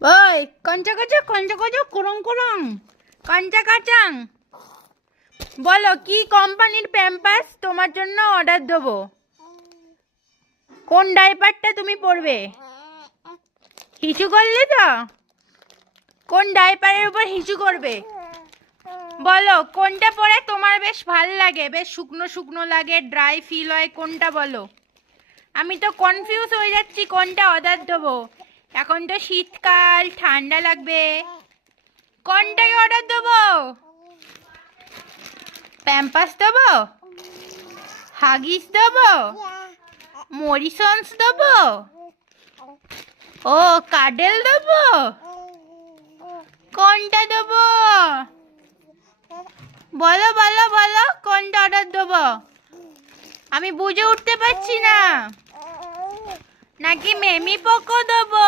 ওই কঞ্চা কঞ্চা কুরং কুরং কঞ্চা কাচাং, বলো কি কোম্পানির প্যাম্পাস তোমার জন্য অর্ডার দেবো? কোন ডাইপারটা তুমি পরবে? হিসু করলে তো? কোন ডাইপারের উপর হিসু করবে বলো? কোনটা পরে তোমার বেশ ভাল লাগে, বেশ শুকনো শুকনো লাগে, ড্রাই ফিল হয়, কোনটা বলো? আমি তো কনফিউজ হয়ে যাচ্ছি কোনটা অর্ডার দেবো। এখন তো শীতকাল, ঠান্ডা লাগবে, কোনটাকে অর্ডার দেবো? প্যাম্পাস দেবো, হাগিস দেবো, মরিসন্স দেবো, ও কাডেল দেবো, কোনটা দেবো বলো বলো বলো, কোনটা অর্ডার দেবো? আমি বুঝে উঠতে পারছি না। নাকি মেমি পোকো দেবো?